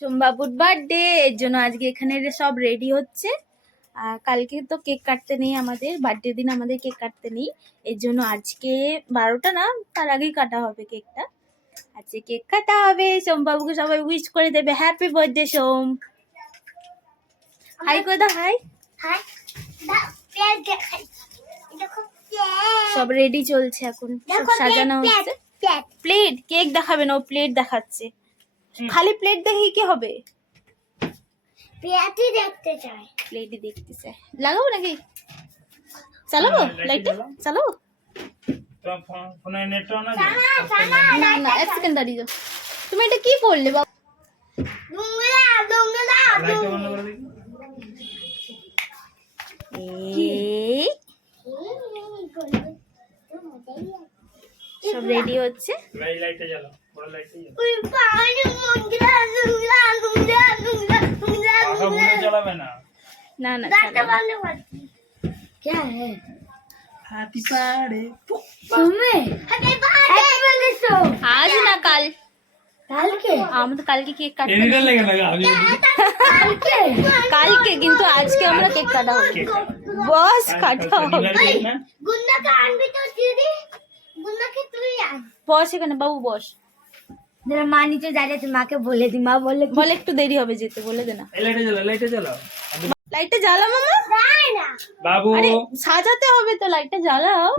সোমবাবুর birthday, এর জন্য আজকে এখানে সব রেডি হচ্ছে। আর কালকে তো কেক কাটতে নেই, আমাদের বার্থডে দিন আমাদের কেক কাটতে নেই, এর জন্য আজকে 12টা না তার আগেই কাটা হবে কেকটা। আজকে কেক কাটা হবে, সোমবাবুকে সবাই উইশ করে দেবে হ্যাপি বার্থডে সোম। হাই করে দাও, হাই। সব রেডি চলছে, এখন সব সাজানো হচ্ছে। প্লেট, কেক দেখাবে না, ও প্লেট দেখাচ্ছে। খালি প্লেট দেখি কি হবে? প্লেটই দেখতে চাই, প্লেটই দেখতে চাই। লাগাবো নাকি? চালাবো লাইটটা, চালাবো। না না, এক সেকেন্ড দাঁড়িয়ে যাও। তুমি এটা কি করলে বাবা? এই সব রেডি হচ্ছে। না না, क्या है? हैप्पी बर्थडे तुम्हें हैप्पी बर्थडे सो আজ না কাল, কালকে আমরা তো কালকে কেক কাটবো। এদিকে লাগে লাগা আমি কালকে কালকে কিন্তু আজকে আমরা কেক কাটা হবে, বস কাটা হবে। গুন্না কা আনবি তো দিদি, গুন্না কে তুই আন। বস এখানে, বাবু বস। मेरा माँ नीचे जा रही थी, माँ के बोले थी, माँ बोले বলে একটু দেরি হবে যেতে, বলে দে না। লাইটে জ্বালাও লাইটটা জ্বালা মামা। ना বাবু আরে সাজাতে হবে তো, লাইটটা জ্বালাও।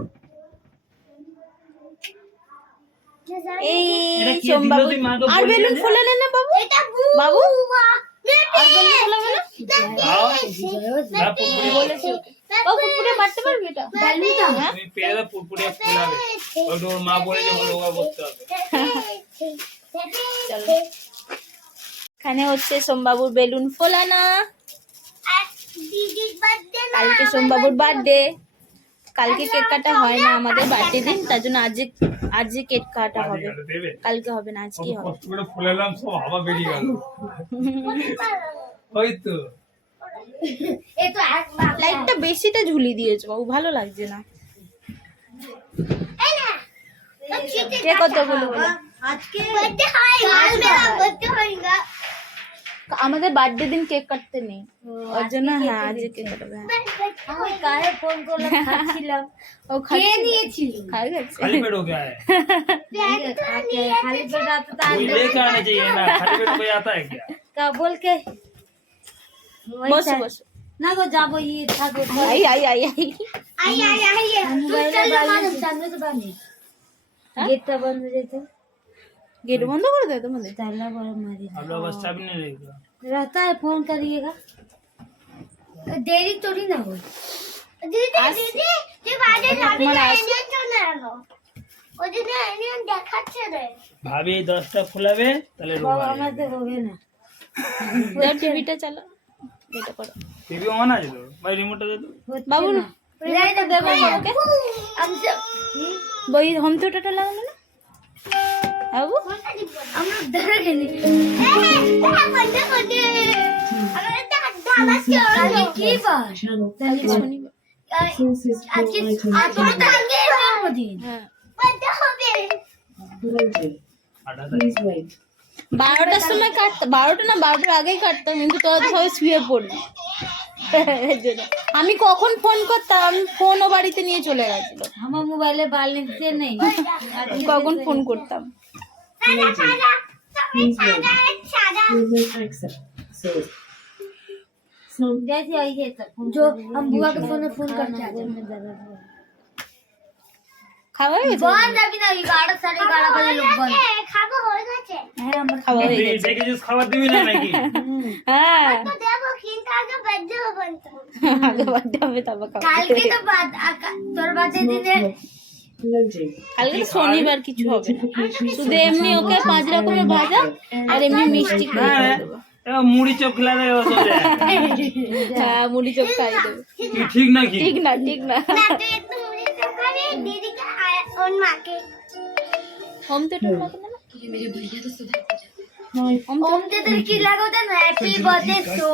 এই এটা কি সোম দিল বাবু, তুই মাকে আর বললি বেলুন যে? ফুলালে না বাবু? এটা বাবু বুয়া আর বেলুন ফুলাবে না? দাও বাবু বলেছি ওকে। বাবু পুরো মারতে পারবি এটা? বেলুনটা তুমি পেড়ে পুরপুরে ফুলাবে ওই ওর মা বলে যে ওরা বলতে হবে চলো। এখানে হচ্ছে সোমবাবুর বেলুন ফোলানা। দিদির বার্থডে না, কালকে সোমবাবুর বার্থডে, কালকে কেক কাটা হয় না আমাদের বার্থডে দিন, তার জন্য আজ কেক কাটা হবে, দেবে কালকে হবে না, আজকেই হবে। কষ্ট করে ফুলালাম সব হাওয়া বেরিয়ে গেল ওই তো এ তো একবার লাইটটা বেশিটা ঝুলি দিয়েছো বাবু, ভালো লাগছে না। এই না কে কতগুলো বলো? আজকে বার্থডে হয়, কাল মেরা বার্থডে হয়गा। আমাদের বার্থডে দিন কেক কাটতে নেই, ওর জন্য হ্যাঁ আজকে কেক কাটাবে। হ্যাঁ। আমি কারে ফোন করলাম, খাচ্ছিলাম, ও খাচ্ছে, নিয়েছিল খাই গেছে। खाली पेट हो गया है खाली पेट आता था कोई लेकर आना चाहिए ना खाली पेट कोई आता है क्या का बोल के বসো বসো। ना गो जाबो ये थाको আই আই আই আই आई मोबाइल बालू सामने तो बानी गेटটা বন্ধ যেতে, গেট বন্ধ করে দাও তোমাদের। ताला बड़ा मारी अब लोग बस चाबी नहीं रहेगा रहता है, फोन करिएगा, देरी थोड़ी ना हो। दीदी दीदी যে বাজে যাবি না এনে চলে এলো, ওই দিন এনে দেখাচ্ছে রে ভাবি 10টা ফুলাবে তাহলে বাবা, আমাদের হবে না। যাও টিভিটা চালাও, এটা করো টিভি অন আছে তো ভাই রিমোটটা দে তো বাবু। লাই তো দেবো ওকে আমি সব বই হোম থিয়েটারটা লাগানো না বাবু। আমরা ধরে গেলি বন্ধ করে আমাদের দাদা চলো কি বার কালকে শনিবার। আজকে আপনারা তো আগে জন্মদিন হ্যাঁ বন্ধ হবে। 12টার সময় কাটতাম, 12টা না 12টার আগেই কাটতাম, কিন্তু তোরা তো সবাই শুয়ে পড়বি। এর জন্য আমি কখন ফোন করতাম, ফোনও বাড়িতে নিয়ে চলে গেছিল। আমার মোবাইলে बैलेंस নেই, আমি কখন ফোন করতাম। जैसे आई है जो हम बुआ के फोन करते हैं খাওয়া হয়ে গেছে? बंद अभी ना 11 11:30 बजे लोग बंद खाबो हो গেছে। হ্যাঁ আমরা খাওয়া হয়ে গেছে। দেখে জিনিস খাবার দিবি না নাকি হ্যাঁ তো দেবো, কিন্তু আগে বার্থডে হবে তো, আগে বার্থডে হবে তারপর খাওয়া। কালকে তো তোর বার্থডে দিনে কালকে তো শনিবার, কিছু হবে না, শুধু এমনি ওকে 5 রকমের ভাজা আর এমনি মিষ্টি করে দেবো। মুড়ি চপ খেলা দেয় ও সোজা হ্যাঁ মুড়ি চপ খাই দেবো। কি ঠিক নাকি ঠিক না, ঠিক না। না তুই একটু মুড়ি খাবি, দিদিকে আর ওর মাকে হোম থিয়েটার লাগানো না? ওম তেদের কি লাগাও জানো, হ্যাপি বার্থডে সো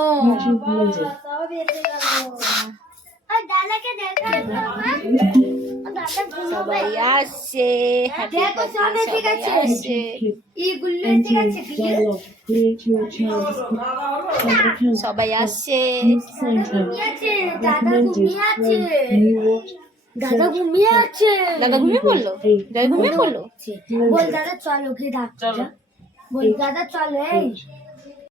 আর দাদাকে দেখা দাদা ঘুমাবে সবাই আসছে, হ্যাপি দেখো, সবাই ঠিক আছে। আসছে, এইগুলো ঠিক আছে সবাই আসছে। ঘুমিয়ে আছে দাদা ঘুমিয়ে আছে দাদা ঘুমিয়ে আছে দাদা ঘুমিয়ে পড়লো, দাদা ঘুমিয়ে পড়লো। বল দাদা চলো ওকে ডাক চলো। বল দাদা চলো এই